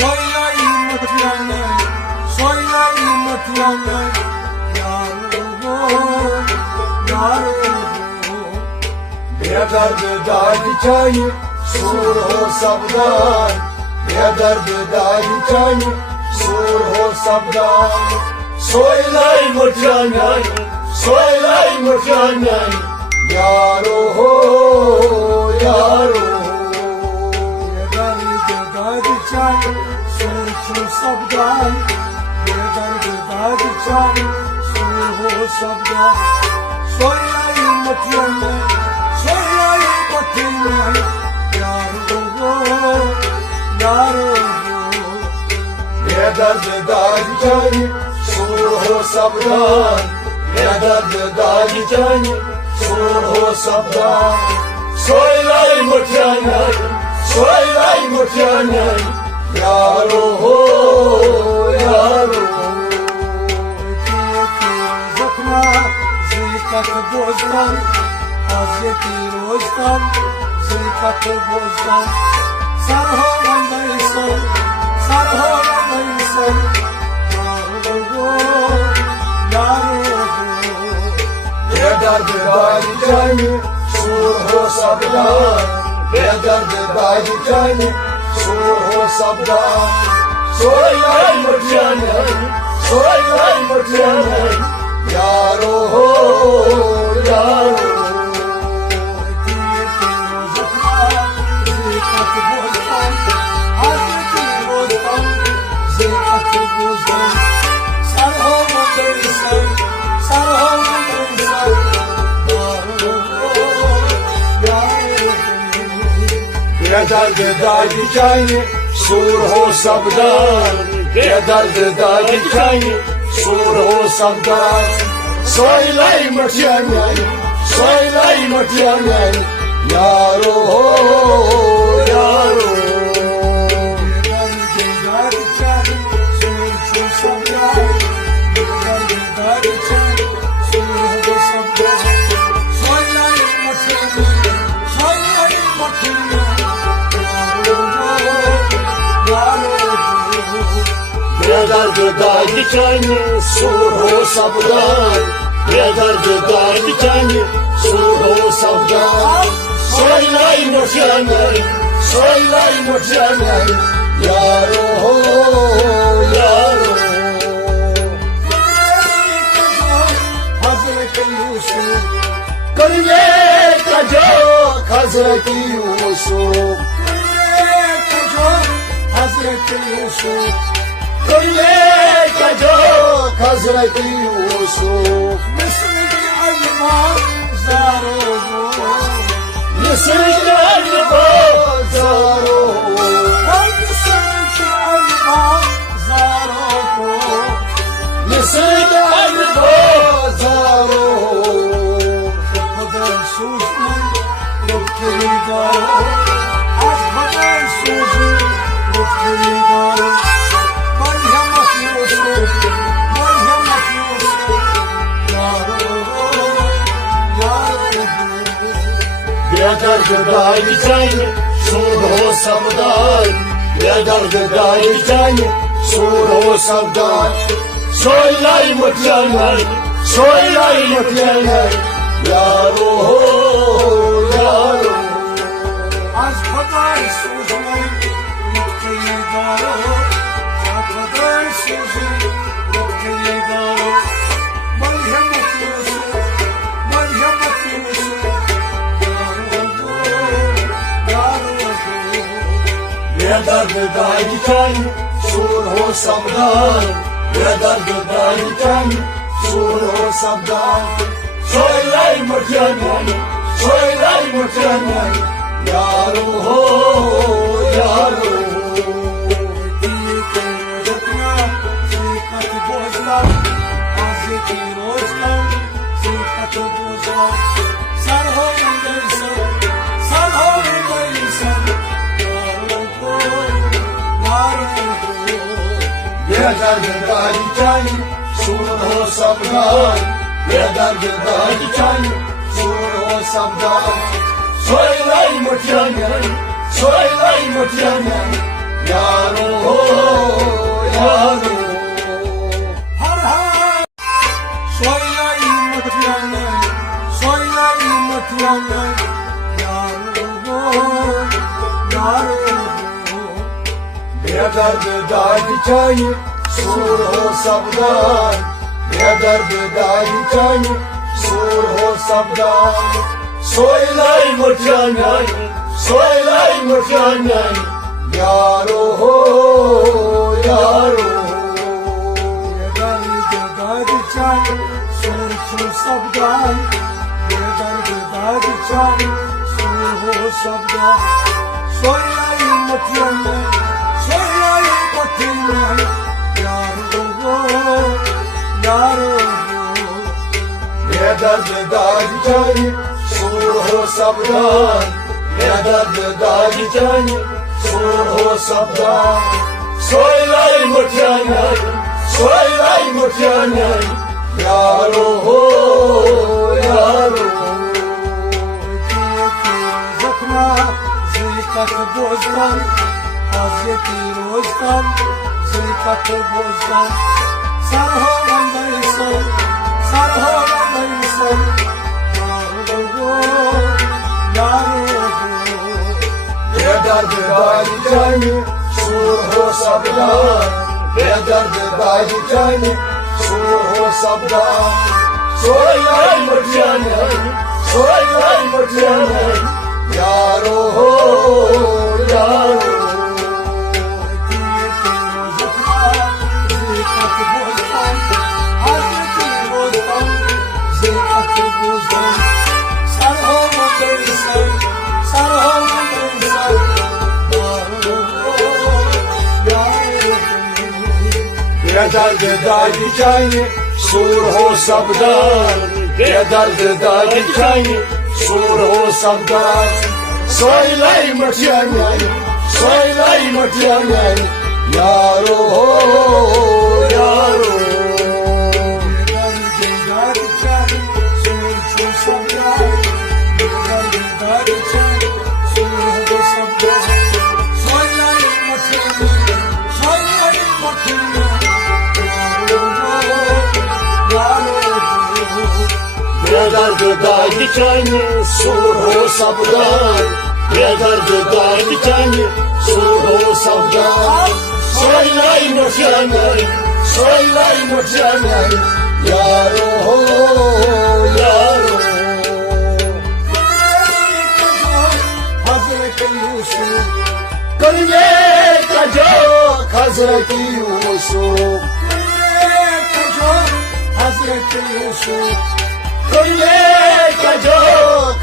Soylayı mutlanay, soylayı mutlanay. Yaruhu, yaruhu. बेदर्द दाग चाहिए सूर हो सबदार, बेदर्द दाग चाहिए सूर हो सबदार। सोयलाई मुठियानाई, सोयलाई मुठियानाई, यारो हो यारो हो। बेदर्द दाग चाहिए सूर हो सबदार, बेदर्द दाग चाहिए सूर हो सबदार। सोयलाई मुठियानाई, soylayı mutlanay. Yaruhu, yaruhu. बेदर्द दाग चाहिए सूर हो सबदार, बेदर्द दाग चाहिए सूर हो सबदार। सोयलाई मुठियानाई, सोयलाई मुठियानाई, यारो हो यारो हो। Zakna, zilkat bozdan, Hazreti Rozdan, zilkat bozdan. Sarhovandaysan, sarhovandaysan. Yaruhu, yaruhu. बेदर्द दाग चाहिए सूर हो सबदार, बेदर्द दाग चाहिए सूर हो सबदार। सोयलाई मुठियानाई, सोयलाई मुठियानाई, यारो हो यारो हो। Zilkat bozdan, Hazreti Rozdan, zilkat bozdan. Sarhovandaysan, sarhovandaysan. बेदर्द दाग चाहिए सूर हो सबदार, बेदर्द दाग चाहिए सूर हो सबदार। सोयलाई मुठियानाई, सोयलाई मुठियानाई, यारो हो यारो हो। बेदर्द दाग चाहिए सूर हो सबदार, बेदर्द दाग चाहिए सूर हो सबदार। सोयलाई मुठियानाई, सोयलाई मुठियानाई, यारो हो यारो हो। Hazreti Yusuf, करिए कजो हज़रत यूसुफ, Hazreti Yusuf. करिए कजो हज़रत यूसुफ। Mısır'ı alma zaruhu, मिस्र बाजारो ay Mısır'ı alma zaruhu. मिस्र बाजारो Kadar susman, rıfkı dar. Az kadar susman, rıfkı dar. Merhamet Yusuf, merhamet Yusuf. Yaruhu, yaruhu. बेदर्द दाग चाहिए सूर हो सबदार, बेदर्द दाग चाहिए सूर हो सबदार। सोयलाई मुठियानाई, सोयलाई मुठियानाई, यारो हो यारो हो। Az kadar susman, rıfkı dar. Az kadar susman, rıfkı dar. Merhamet Yusuf, merhamet Yusuf. Yaruhu, yaruhu. बेदर्द दाग चाहिए सूर हो सबदार, बेदर्द दाग चाहिए सूर हो सबदार। सोयलाई मुठियानाई, सोयलाई मुठियानाई, यारो हो यारो हो। Zilkat bozdan, Hazreti Rozdan, zilkat bozdan. Sarhovandaysan, sarhovandaysan. Yaruhu, yaruhu. बेदर्द दाग चाहिए सूर हो सबदार, बेदर्द दाग चाहिए सूर हो सबदार। Soylayı mutluyum, soylayı mutluyum, यारो हो यारो हर हर सोयलाई मटियाने सोयलाई मटियाने यारो हो बेदर्द दाग चाहिए सूर हो सबदार बेदर्द दाग चाहिए सूर हो सबदार सोयलाई मटियाने यारो हो यारो बेदर्द दाग चाहिए सुर हो सबदार बेदर्द दाग चाहिए सुर हो सबदार सोयलाई मटियाने यारो हो बेदर्द दाग चाहिए सूर हो सबदार बेदर्द दाग चाहिए सूर हो सबदार सोयलाई मटियाने यारो हो यारो जखमा zilkat bozdan Hazreti Roz'dan zilkat bozdan sarholandaysan Yar बेदर्द दाग चाहिए सूर हो सबदार बेदर्द दाग चाहिए सूर हो सबदार सोयलाई मटियाने यारो हो यारो बेदर्द दाग चाहिए सूर हो सबदार बेदर्द दाग चाहिए सूर हो सबदार सोयलाई मटियाने यारो हो यारो बेदर्द दाग चाहिए सूर हो सबदार बेदर्द दाग चाहिए सूर हो सबदार सोयलाई मटियाने यारो हो यारो करिए कजो हज़रत यूसुफ करिए कजो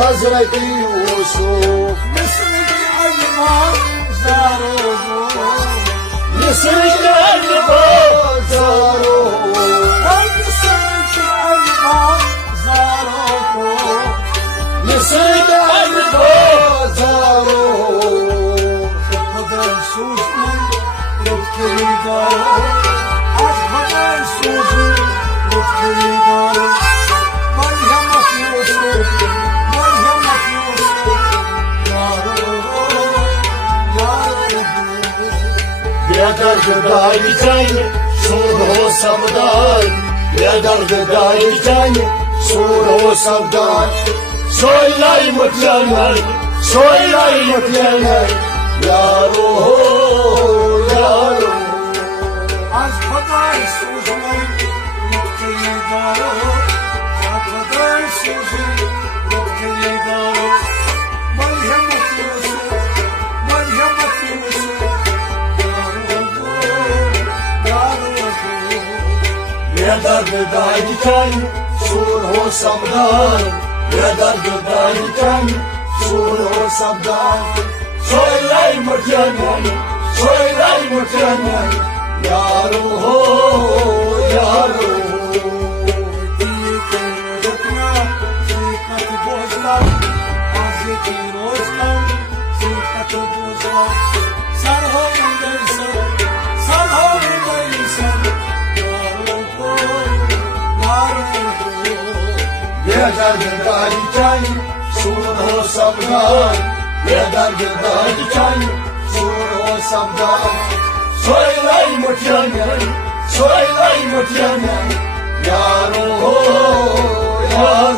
हज़रत यूसुफ मिस्र के अजमार बेदर्द दाग चाहिए सूर हो सबदार बेदर्द दाग चाहिए सूर हो सबदार सोयलाई मटियाने यारो हो यारो Az kadar sözün noktayı daro Az kadar sözün noktayı daro Merhamet Yusuf बेदर्द दाग चाहिए सूर हो सबदार बेदर्द दाग चाहिए सूर हो सबदार सोयलाई मटियाने यारो हो यारो बेदर्द दाग चाहिए सूर हो सबदार बेदर्द दाग चाहिए सूर हो sabda Soylay mutyane Soylay mutyane Yaro, yaro